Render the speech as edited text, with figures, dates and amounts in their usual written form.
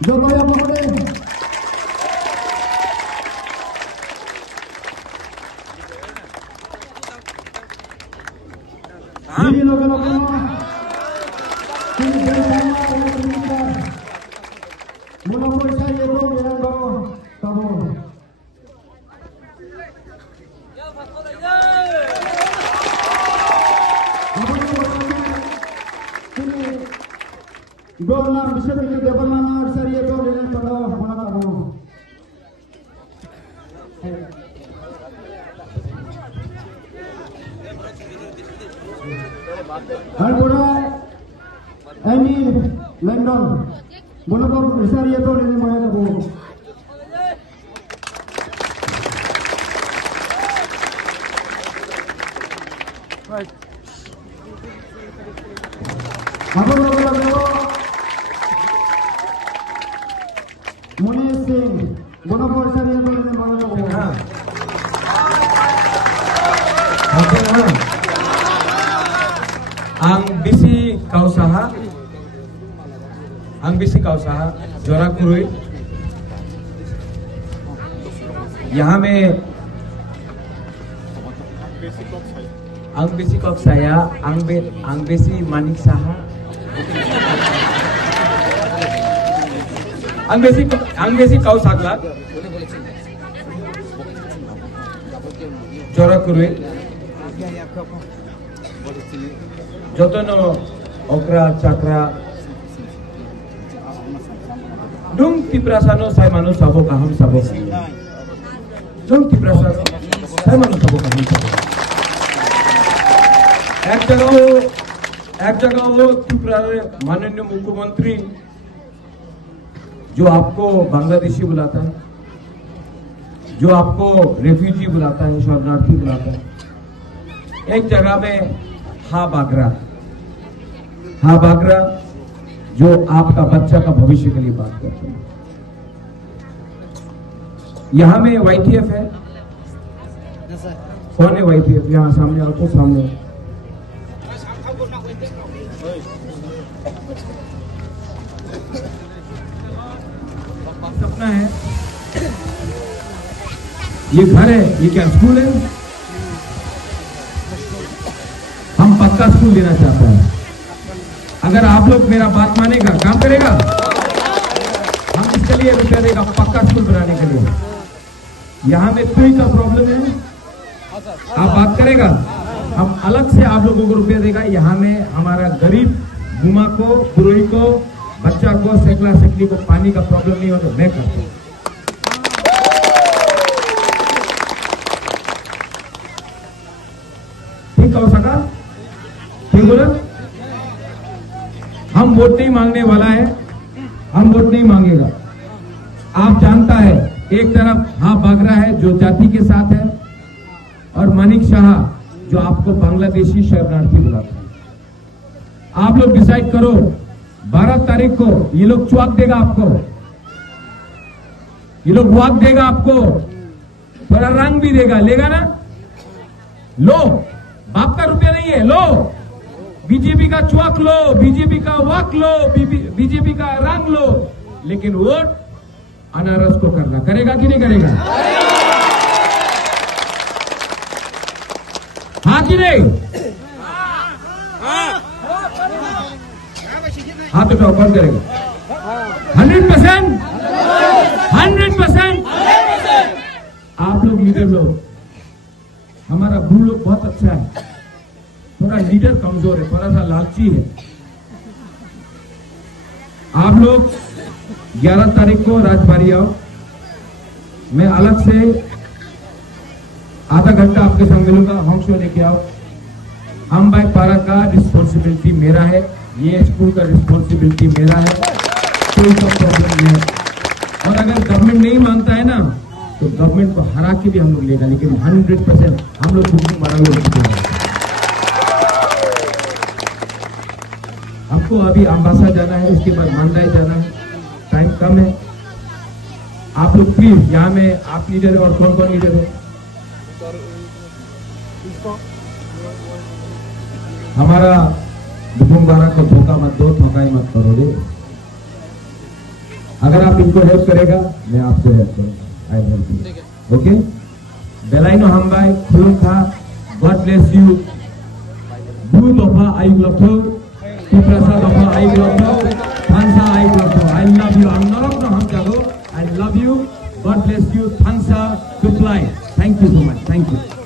जो लोया महोदय ini logo-logo ini bersama dengan menopol saya itu dengan bawa kamu Gol bisa bikin double nama saya itu dengan bawa mana kamu Alpura Emil London Monopol besar ya tuh ini mana kamu Apa logo Munir Singh Monopol besar ya tuh ini mana kamu Ang bisi kausaha जोरा कुरुई यहाँ में ang bisi kok saya ang bisi manik saha ang bisi kau sakla जोरा कुरुई jotono okra chakra dung tiprasano sai manu sabo kaham sabo dung tiprasano sai manu sabo kaham sabo एक जगह वो त्रिपुरा माननीय मुख्यमंत्री जो आपको बांग्लादेशी बुलाता है जो आपको रेफ्यूजी बुलाता है शरणार्थी बुलाता है एक जगह में हा बागरा जो आपका बच्चा का भविष्य के लिए बात करते हैं यहां में YTF है कौन है YTF यहां सामने आपको सामने सपना है ये घर है ये क्या स्कूल है हम पक्का स्कूल देना चाहते हैं अगर आप लोग मेरा बात मानेगा काम करेगा हम इसके लिए रुपया देगा पक्का स्कूल बनाने के लिए यहाँ में कोई का प्रॉब्लम है आप बात करेगा हम अलग से आप लोगों को रुपया देगा यहाँ में हमारा गरीब गुमा को पुरोही को बच्चा को सेकला सेकली को पानी का प्रॉब्लम नहीं होता मैं करता हूँ ठीक हो सका ठीक बोला हम वोट नहीं मांगने वाला है हम वोट नहीं मांगेगा आप जानता है एक तरफ हाँ बागरा है जो जाति के साथ है और मानिक शाह जो आपको बांग्लादेशी शरणार्थी बुलाता है आप लोग डिसाइड करो 12 तारीख को ये लोग चुआक देगा आपको ये लोग वाक देगा आपको थोड़ा रंग भी देगा लेगा ना लो बाप का रुपया नहीं है लो बीजेपी का चुआक लो बीजेपी का वाक लो बीजेपी का रंग लो लेकिन वोट अनारस को करना करेगा कि नहीं करेगा हाँ कि नहीं हाँ तो कौन करेगा 100% आप लोग लीडर लोग हमारा गुरु लोग बहुत अच्छा है थोड़ा लीडर कमजोर है थोड़ा सा लालची है आप लोग 11 तारीख को राजबाड़ी आओ मैं अलग से आधा घंटा आपके संग मिलूंगा होम शो लेके आओ हम भाई पारा का रिस्पॉन्सिबिलिटी मेरा है ये स्कूल का रिस्पॉन्सिबिलिटी मेरा है कोई सा प्रॉब्लम नहीं है और अगर गवर्नमेंट नहीं मानता है ना तो गवर्नमेंट को हरा के भी हम लोग लेगा लेकिन 100% हम लोग बुकिंग मारेंगे हमको अभी अम्बासा जाना है उसके बाद मांडाई जाना है टाइम कम है आप लोग प्लीज यहाँ में आप लीडर है और कौन कौन लीडर है हमारा दुबुंबारा को धोखा मत दो ठोकाई मत करो रे अगर आप इनको हेल्प करेगा मैं आपको हेल्प करूंगा, आई हेल्प यू, ओके। बेलाइनो हामबाय खुलुमथा, गॉड ब्लेस यू। दु दफा आइग्लथौ, पिप्रासा दफा आइग्लथौ, थांसा आइग्लथौ। I love you. I'm not of the Hamjago. I love you. God bless you. Thansa. Goodbye. Thank you so much. Thank you.